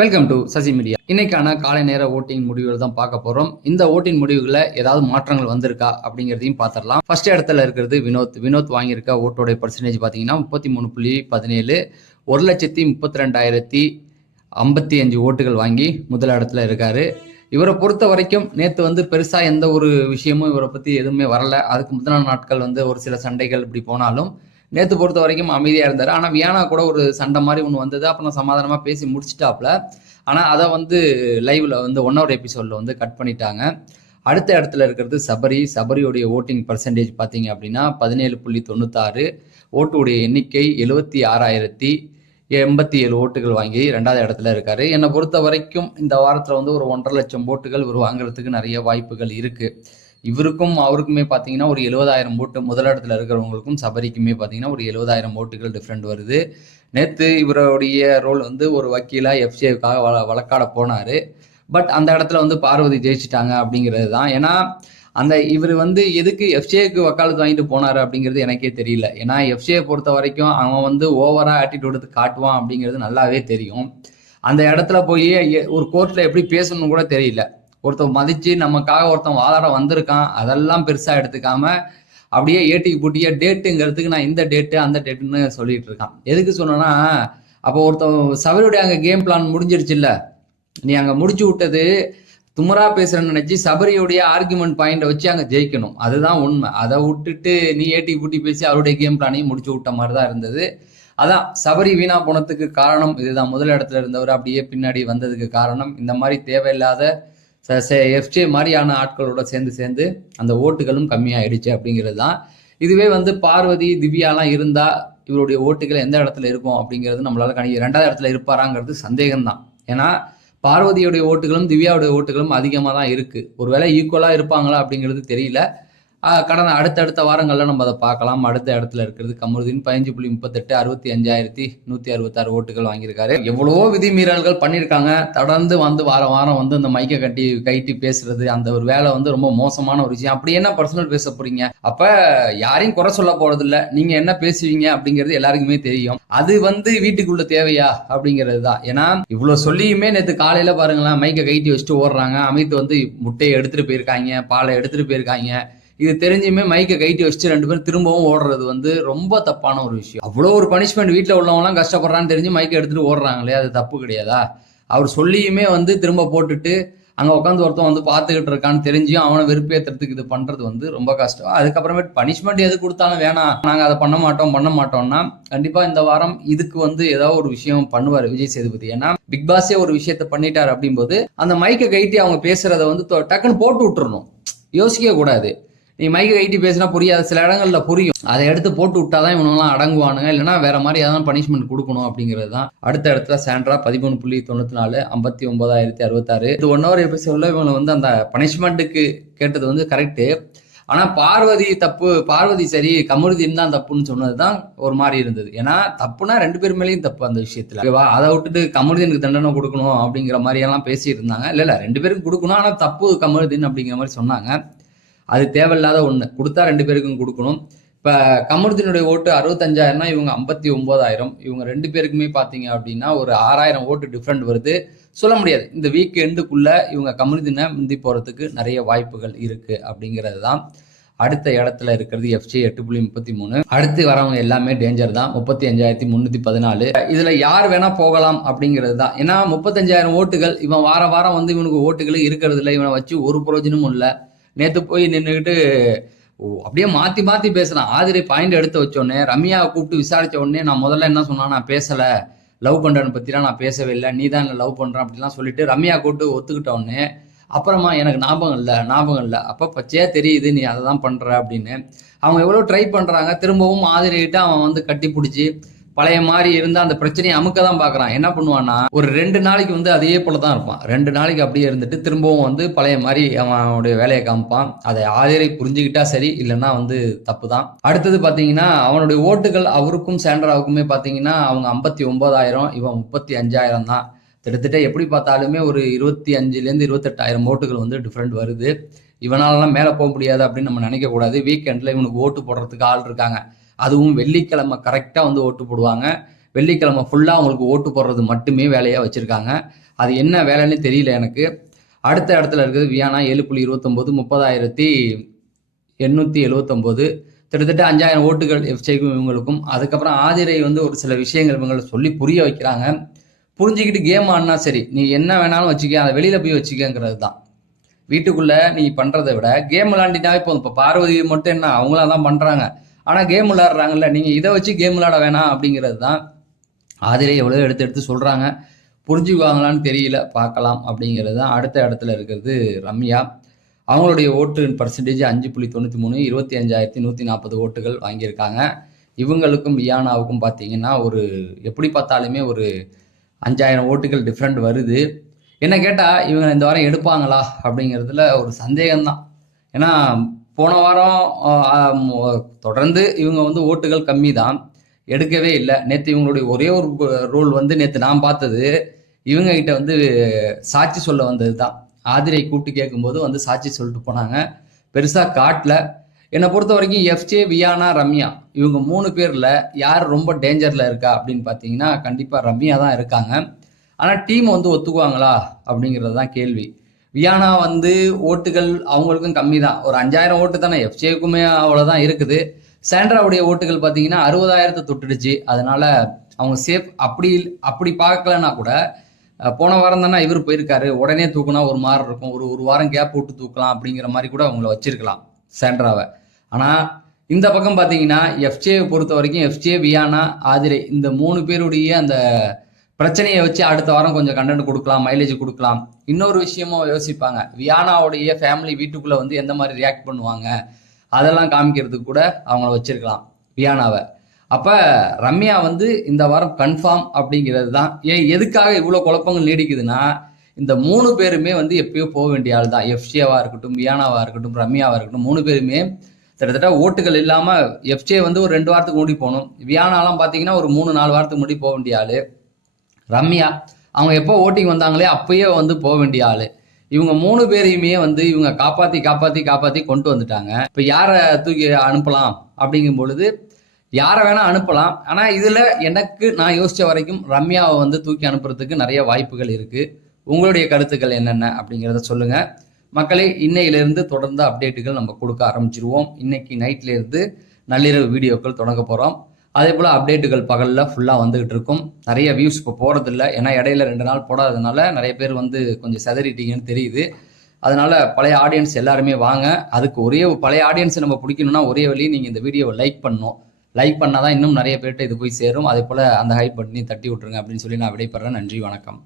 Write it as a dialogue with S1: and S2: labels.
S1: Welcome to Sasi media இன்னைக்கான காலை நேர ஓட்டிங் முடிவுகள் தான் பார்க்க போறோம். இந்த ஓட்டிங் முடிவுகளில் ஏதாவது மாற்றங்கள் வந்திருக்கா அப்படிங்கிறதையும் பார்த்துடலாம். ஃபர்ஸ்ட் இடத்துல இருக்கிறது வினோத். வினோத் வாங்கியிருக்க ஓட்டோடைய பர்சன்டேஜ் பார்த்தீங்கன்னா முப்பத்தி மூணு புள்ளி பதினேழு ஒரு லட்சத்தி முப்பத்தி ரெண்டாயிரத்தி ஐம்பத்தி அஞ்சு ஓட்டுகள் வாங்கி முதல் இடத்துல இருக்காரு. இவரை பொறுத்த வரைக்கும் நேற்று வந்து பெருசாக எந்த ஒரு விஷயமும் இவரை பற்றி எதுவுமே வரல. அதுக்கு முதல் நாட்கள் வந்து ஒரு சில சண்டைகள் இப்படி போனாலும் நேற்று பொறுத்த வரைக்கும் அமைதியாக இருந்தார். ஆனால் வியானா கூட ஒரு சண்டை மாதிரி ஒன்று வந்தது. அப்புறம் சமாதானமாக பேசி முடிச்சிட்டாப்புல ஆனால் அதை வந்து லைவ்ல வந்து ஒன் ஹவர் எபிசோடில் வந்து கட் பண்ணிட்டாங்க. அடுத்த இடத்துல இருக்கிறது சபரி. சபரியுடைய ஓட்டிங் பர்சன்டேஜ் பார்த்தீங்க அப்படின்னா பதினேழு புள்ளி தொண்ணூத்தாறு. ஓட்டுடைய எண்ணிக்கை எழுபத்தி ஆறாயிரத்தி எண்பத்தி ஏழு ஓட்டுகள் வாங்கி ரெண்டாவது இடத்துல இருக்காரு. என்னை பொறுத்த வரைக்கும் இந்த வாரத்தில் வந்து ஒரு ஒன்றரை லட்சம் ஓட்டுகள் இவர் வாங்குறதுக்கு நிறைய வாய்ப்புகள் இருக்குது இவருக்கும் அவருக்குமே பார்த்தீங்கன்னா ஒரு எழுபதாயிரம் ஓட்டு முதலிடத்துல இருக்கிறவங்களுக்கும் சபரிக்குமே பார்த்தீங்கன்னா ஒரு எழுபதாயிரம் ஓட்டுகள் டிஃப்ரெண்ட் வருது. நேற்று இவருடைய ரோல் வந்து ஒரு வக்கீலாக எஃப்சிஐக்காக வள வழக்காட போனார். பட் அந்த இடத்துல வந்து பார்வதி ஜெயிச்சிட்டாங்க அப்படிங்கிறது தான். ஏன்னா அந்த இவர் வந்து எதுக்கு எஃப்சிஏக்கு வக்காலத்து வாங்கிட்டு போனார் அப்படிங்கிறது எனக்கே தெரியல. ஏன்னா எஃப்சிஏ பொறுத்த வரைக்கும் அவன் வந்து ஓவரா ஆட்டிடியூட் எடுத்து காட்டுவான் அப்படிங்கிறது நல்லாவே தெரியும். அந்த இடத்துல போய் எ- ஒரு கோர்ட்ல எப்படி பேசணும்னு கூட தெரியல. ஒருத்தன் மதிச்சு நமக்காக ஒருத்தன் வாதாட வந்திருக்கான் அதெல்லாம் பெருசா எடுத்துக்காம அப்படியே ஏட்டிக்கு பூட்டியே டேட்டுங்கிறதுக்கு நான் இந்த டேட்டு அந்த டேட்டுன்னு சொல்லிட்டு இருக்கான். எதுக்கு சொன்னேன்னா அப்போ ஒருத்தன் சபரியுடைய அங்கே கேம் பிளான் முடிஞ்சிருச்சுல்ல நீ அங்க முடிச்சு விட்டது துமரா பேசுறேன்னு நினைச்சு சபரியுடைய ஆர்குமெண்ட் பாயிண்டை வச்சு அங்க ஜெயிக்கணும். அதுதான் உண்மை. அதை விட்டுட்டு நீ ஏட்டி பூட்டி பேசி அவருடைய கேம் பிளானையும் முடிச்சு விட்ட மாதிரி தான் இருந்தது. அதான் சபரி வீணா போனதுக்கு காரணம் இதுதான். முதல் இடத்துல இருந்தவர் அப்படியே பின்னாடி வந்ததுக்கு காரணம். இந்த மாதிரி தேவையில்லாத எஃப்ஜே மாதிரியான ஆட்களோட சேர்ந்து சேர்ந்து அந்த ஓட்டுகளும் கம்மியாயிடுச்சு அப்படிங்கிறது தான் இதுவே வந்து பார்வதி திவ்யாலாம் இருந்தா இவருடைய ஓட்டுகள் எந்த இடத்துல இருக்கும் அப்படிங்கிறது நம்மளால கணிக்க ரெண்டாவது இடத்துல இருப்பாராங்கிறது சந்தேகம்தான். ஏன்னா பார்வதியுடைய ஓட்டுகளும் திவ்யாவுடைய ஓட்டுகளும் அதிகமாக தான் இருக்கு. ஒருவேளை ஈக்குவலாக இருப்பாங்களா அப்படிங்கிறது தெரியல. கடந்த அடுத்தடுத்த வாரங்களில் நம்ம அதை பார்க்கலாம். அடுத்த இடத்துல இருக்கிறது கமருதீன் பதினஞ்சு புள்ளி முப்பத்தெட்டு அறுபத்தி அஞ்சாயிரத்தி நூற்றி அறுபத்தாறு ஓட்டுகள் வாங்கியிருக்காரு. எவ்வளவோ விதிமீறல்கள் பண்ணியிருக்காங்க. தொடர்ந்து வந்து வாரம் வாரம் வந்து அந்த மைக்கை கட்டி கைட்டி பேசுறது அந்த ஒரு வேலை வந்து ரொம்ப மோசமான ஒரு விஷயம். அப்படி என்ன பர்சனல் பேச போறீங்க? அப்ப யாரையும் குறை சொல்ல போறது நீங்கள் நீங்க என்ன பேசுவீங்க அப்படிங்கிறது எல்லாருக்குமே தெரியும். அது வந்து வீட்டுக்குள்ள தேவையா? அப்படிங்கிறது தான். ஏன்னா இவ்வளவு சொல்லியுமே நேற்று காலையில பாருங்களேன் மைக்கை கைட்டி வச்சுட்டு ஓடுறாங்க. அமித் வந்து முட்டையை எடுத்துட்டு போயிருக்காங்க பாலை எடுத்துட்டு போயிருக்காங்க. இது தெரிஞ்சுமே மைக்கை கைட்டி வச்சுட்டு ரெண்டு பேரும் திரும்பவும் ஓடுறது வந்து ரொம்ப தப்பான ஒரு விஷயம். அவ்வளோ ஒரு பனிஷ்மெண்ட் வீட்டில் உள்ளவங்களாம் கஷ்டப்படுறான்னு தெரிஞ்சு மைக்கை எடுத்துட்டு ஓடுறாங்களே அது தப்பு கிடையாதா? அவர் சொல்லியுமே வந்து திரும்ப போட்டுட்டு அங்கே உட்காந்து ஒருத்தன் வந்து பார்த்துக்கிட்டு இருக்கான்னு தெரிஞ்சும் அவனை வெறுப்பேற்றுறதுக்கு இது பண்ணுறது வந்து ரொம்ப கஷ்டம். அதுக்கப்புறமேட்டு பனிஷ்மெண்ட் எது கொடுத்தாலும் வேணாம். நாங்கள் அதை பண்ண மாட்டோம் பண்ண மாட்டோம்னா கண்டிப்பாக இந்த வாரம் இதுக்கு வந்து ஏதாவது ஒரு விஷயம் பண்ணுவார் விஜய் சேதுபதி. ஏன்னா பிக் பாஸே ஒரு விஷயத்த பண்ணிட்டார் அப்படிங்கும்போது அந்த மைக்கை கைட்டி அவங்க பேசுறத வந்து டக்குன்னு போட்டு விட்டுறணும். யோசிக்க கூடாது. நீ மைக்கை கைட்டி பேசினா புரியாது. சில இடங்கள்ல புரியும். அதை எடுத்து போட்டு விட்டாதான் இவனுங்களாம் அடங்குவானுங்க. இல்லைன்னா வேற மாதிரி ஏதாவது பனிஷ்மெண்ட் கொடுக்கணும் அப்படிங்கிறது தான். அடுத்த இடத்துல சாண்ட்ரா பதிமூணு புள்ளி தொண்ணூத்தி நாலு ஐம்பத்தி ஒன்பதாயிரத்தி அறுபத்தாறு. இது ஒன் ஹவர் எபிசோட்ல இவங்களை வந்து அந்த பனிஷ்மெண்ட்டுக்கு கேட்டது வந்து கரெக்டு ஆனால் பார்வதி தப்பு பார்வதி சரி கமருதீன் தான் தப்புன்னு சொன்னது தான் ஒரு மாதிரி இருந்தது. ஏன்னா தப்புனா ரெண்டு பேர் மேலேயும் தப்பு அந்த விஷயத்தில். ஓகேவா? அதை விட்டுட்டு கமருதீனுக்கு தண்டனை கொடுக்கணும் அப்படிங்கிற மாதிரி எல்லாம் பேசிட்டு இருந்தாங்க. இல்லை இல்லை ரெண்டு பேருக்கும் கொடுக்கணும் ஆனால் தப்பு கமருதீன் அப்படிங்கிற மாதிரி சொன்னாங்க. அது தேவையில்லாத ஒன்று கொடுத்தா ரெண்டு பேருக்கும் கொடுக்கணும். இப்போ கமருத்தினுடைய ஓட்டு அறுபத்தஞ்சாயிரம்னா இவங்க ஐம்பத்தி ஒம்பதாயிரம். இவங்க ரெண்டு பேருக்குமே பார்த்தீங்க அப்படின்னா ஒரு ஆறாயிரம் ஓட்டு டிஃப்ரெண்ட் வருது. சொல்ல முடியாது. இந்த வீக் எண்டுக்குள்ள இவங்க கமருதீனை முந்தி போகிறதுக்கு நிறைய வாய்ப்புகள் இருக்கு அப்படிங்கிறது தான் அடுத்த இடத்துல இருக்கிறது எஃப்சி எட்டு புள்ளி முப்பத்தி மூணு. அடுத்து வரவங்க எல்லாமே டேஞ்சர் தான். முப்பத்தி அஞ்சாயிரத்தி முன்னூத்தி பதினாலு. இதுல யார் வேணா போகலாம் அப்படிங்கிறது தான் ஏன்னா முப்பத்தஞ்சாயிரம் ஓட்டுகள் இவன் வார வாரம் வந்து இவனுக்கு ஓட்டுகள் இருக்கிறது இல்லை இவனை வச்சு ஒரு பிரயோஜனமும் இல்லை. நேற்று போய் நின்றுக்கிட்டு அப்படியே மாற்றி மாற்றி பேசுறான். ஆதிரை பாயிண்ட் எடுத்து வச்சோடனே ரம்யாவை கூப்பிட்டு விசாரித்த உடனே நான் முதல்ல என்ன சொன்னா நான் பேசலை. லவ் பண்ணுறேன்னு பற்றிலாம் நான் பேசவே இல்லை. நீ தான் லவ் பண்ணுறேன் அப்படிலாம் சொல்லிட்டு ரம்யா கூப்பிட்டு ஒத்துக்கிட்ட உடனே அப்புறமா எனக்கு ஞாபகம் இல்லை ஞாபகம் இல்லை. அப்போ பச்சையா தெரியுது நீ அதை தான் பண்ணுற அப்படின்னு. அவங்க எவ்வளோ ட்ரை பண்ணுறாங்க திரும்பவும் ஆதிரிகிட்ட அவன் வந்து கட்டி பிடிச்சி பழைய மாதிரி இருந்தால் அந்த பிரச்சனையை அமுக்க தான் பார்க்குறான். என்ன பண்ணுவான்னா ஒரு ரெண்டு நாளைக்கு வந்து அதே போல தான் இருப்பான். ரெண்டு நாளைக்கு அப்படியே இருந்துட்டு திரும்பவும் வந்து பழைய மாதிரி அவனுடைய வேலையை காமிப்பான். அதை ஆதிரை புரிஞ்சுக்கிட்டா சரி இல்லைன்னா வந்து தப்பு தான் அடுத்தது பாத்தீங்கன்னா அவனுடைய ஓட்டுகள் அவருக்கும் சேண்டராவுக்குமே பாத்தீங்கன்னா அவங்க ஐம்பத்தி ஒன்பதாயிரம் இவன் முப்பத்தி அஞ்சாயிரம் தான். கிட்டத்தட்ட எப்படி பார்த்தாலுமே ஒரு இருபத்தி அஞ்சுலேருந்து இருபத்தெட்டாயிரம் ஓட்டுகள் வந்து டிஃப்ரெண்ட் வருது. இவனாலலாம் மேலே போக முடியாது அப்படின்னு நம்ம நினைக்கக்கூடாது. வீக்கெண்டில் இவனுக்கு ஓட்டு போடுறதுக்கு ஆள் இருக்காங்க. அதுவும் வெள்ளிக்கிழமை கரெக்டாக வந்து ஓட்டு போடுவாங்க. வெள்ளிக்கிழமை ஃபுல்லாக அவங்களுக்கு ஓட்டு போடுறது மட்டுமே வேலையாக வச்சுருக்காங்க. அது என்ன வேலைன்னு தெரியல எனக்கு. அடுத்த இடத்துல இருக்குது வியானா ஏழு புள்ளி இருபத்தொம்போது முப்பதாயிரத்தி எண்ணூற்றி எழுவத்தொம்போது கிட்டத்தட்ட அஞ்சாயிரம் ஓட்டுகள் எஃப்ஜேக்கும் இவங்களுக்கும். அதுக்கப்புறம் ஆதிரை வந்து ஒரு சில விஷயங்கள் இவங்களை சொல்லி புரிய வைக்கிறாங்க. புரிஞ்சுக்கிட்டு கேம் ஆடினா சரி. நீ என்ன வேணாலும் வச்சுக்க அதை வெளியில் போய் வச்சுக்கங்கிறது தான். வீட்டுக்குள்ளே நீ பண்ணுறதை விட கேம் விளாண்டினாவே போதும். இப்போ பார்வதி மட்டும் என்ன அவங்களாம் தான் பண்ணுறாங்க ஆனால் கேம் விளாட்றாங்கல்ல நீங்கள் இதை வச்சு கேம் விளாட வேணாம் அப்படிங்கிறது தான் அதிலே எவ்வளோ எடுத்து எடுத்து சொல்கிறாங்க புரிஞ்சுக்குவாங்களான்னு தெரியல. பார்க்கலாம் அப்படிங்கிறது தான் அடுத்த இடத்துல இருக்கிறது ரம்யா. அவங்களுடைய ஓட்டு பர்சன்டேஜ் அஞ்சு புள்ளி தொண்ணூற்றி மூணு இருபத்தி அஞ்சாயிரத்தி நூற்றி நாற்பது ஓட்டுகள் வாங்கியிருக்காங்க. இவங்களுக்கும் வியானாவுக்கும் பார்த்தீங்கன்னா ஒரு எப்படி பார்த்தாலுமே ஒரு அஞ்சாயிரம் ஓட்டுகள் டிஃப்ரெண்ட் வருது. என்ன கேட்டால் இவங்க இந்த வாரம் எடுப்பாங்களா அப்படிங்கிறதுல ஒரு சந்தேகம்தான். ஏன்னா போன வாரம் தொடர்ந்து இவங்க வந்து ஓட்டுகள் கம்மி தான் எடுக்கவே இல்லை. நேற்று இவங்களுடைய ஒரே ஒரு ரூல் வந்து நேற்று நான் பார்த்தது. இவங்க கிட்ட வந்து சாட்சி சொல்ல வந்தது தான் ஆதிரை கூப்பிட்டு கேட்கும்போது வந்து சாட்சி சொல்லிட்டு போனாங்க. பெருசாக காட்டில். என்னை பொறுத்த வரைக்கும் எஃப்ஜே வியானா ரம்யா இவங்க மூணு பேரில் யார் ரொம்ப டேஞ்சரில் இருக்கா அப்படின்னு பார்த்தீங்கன்னா கண்டிப்பாக ரம்யா தான் இருக்காங்க. ஆனால் டீம் வந்து ஒத்துக்குவாங்களா அப்படிங்கிறது தான் கேள்வி. வியானா வந்து ஓட்டுகள் அவங்களுக்கும் கம்மி தான் ஒரு அஞ்சாயிரம் ஓட்டு தானே எஃப்சிஏக்குமே அவ்வளோதான் இருக்குது. சாண்ட்ராவுடைய ஓட்டுகள் பார்த்தீங்கன்னா அறுபதாயிரத்தை தொட்டுடுச்சு. அதனால அவங்க சேஃப் அப்படி அப்படி பார்க்கலன்னா கூட போன வாரம் தானே இவர் போயிருக்காரு. உடனே தூக்குனா ஒரு மாதிரி இருக்கும். ஒரு ஒரு வாரம் கேப் விட்டு தூக்கலாம் அப்படிங்கிற மாதிரி கூட அவங்கள வச்சிருக்கலாம் சாண்ட்ராவை. ஆனால் இந்த பக்கம் பார்த்தீங்கன்னா எஃப்ஜேவை பொறுத்த வரைக்கும் எஃப்சிஏ வியானா ஆதிரை இந்த மூணு பேருடைய அந்த பிரச்சனையை வச்சு அடுத்த வாரம் கொஞ்சம் கண்டென்ட் கொடுக்கலாம் மைலேஜ் கொடுக்கலாம். இன்னொரு விஷயமும் யோசிப்பாங்க. வியானாவுடைய ஃபேமிலி வீட்டுக்குள்ளே வந்து எந்த மாதிரி ரியாக்ட் பண்ணுவாங்க? அதெல்லாம் காமிக்கிறதுக்கு கூட அவங்கள வச்சிருக்கலாம் வியானாவை. அப்போ ரம்யா வந்து இந்த வாரம் கன்ஃபார்ம் அப்படிங்கிறது தான். ஏன் எதுக்காக இவ்வளோ குழப்பங்கள் நீடிக்குதுன்னா இந்த மூணு பேருமே வந்து எப்பயோ போக வேண்டிய ஆள் தான். எஃப்சியாவாக இருக்கட்டும் வியானாவாக இருக்கட்டும் ரம்யாவாக இருக்கட்டும் மூணு பேருமே கிட்டத்தட்ட ஓட்டுகள் இல்லாமல் எஃப்ஜே வந்து ஒரு ரெண்டு வாரத்துக்கு முடி போகணும். வியானாலாம் பார்த்தீங்கன்னா ஒரு மூணு நாலு வாரத்துக்கு முடி போக வேண்டிய ஆள். ரம்யா அவங்க எப்போ ஓட்டிங் வந்தாங்களே அப்பயே வந்து போக வேண்டிய ஆள். இவங்க மூணு பேரையுமே வந்து இவங்க காப்பாற்றி காப்பாற்றி காப்பாற்றி கொண்டு வந்துட்டாங்க. இப்போ யாரை தூக்கி அனுப்பலாம் அப்படிங்கும் பொழுது யாரை வேணால் அனுப்பலாம். ஆனால் இதில் எனக்கு நான் யோசித்த வரைக்கும் ரம்யாவை வந்து தூக்கி அனுப்புறதுக்கு நிறைய வாய்ப்புகள் இருக்குது உங்களுடைய கருத்துக்கள் என்னென்ன அப்படிங்கிறத சொல்லுங்கள் மக்களை இன்னையிலிருந்து தொடர்ந்து அப்டேட்டுகள் நம்ம கொடுக்க ஆரம்பிச்சிருவோம். இன்னைக்கு நைட்லேருந்து நள்ளிரவு வீடியோக்கள் தொடங்க போகிறோம் அதே போல் அப்டேட்டுகள் பகலில் ஃபுல்லாக வந்துகிட்டு இருக்கும். நிறைய வியூஸ் இப்போ போகிறதில்ல ஏன்னா இடையில ரெண்டு நாள் போடாததுனால நிறைய பேர் வந்து கொஞ்சம் செதறிட்டீங்கன்னு தெரியுது. அதனால பழைய ஆடியன்ஸ் எல்லாருமே வாங்க. அதுக்கு ஒரே பழைய ஆடியன்ஸை நம்ம பிடிக்கணும்னா ஒரே வழி நீங்கள் இந்த வீடியோவை லைக் பண்ணணும். லைக் பண்ணால் தான் இன்னும் நிறைய பேர்கிட்ட இது போய் சேரும். அதே போல் அந்த ஹைப் பண்ணி தட்டி விட்டுருங்க அப்படின்னு சொல்லி நான் விடைபெறேன். நன்றி வணக்கம்.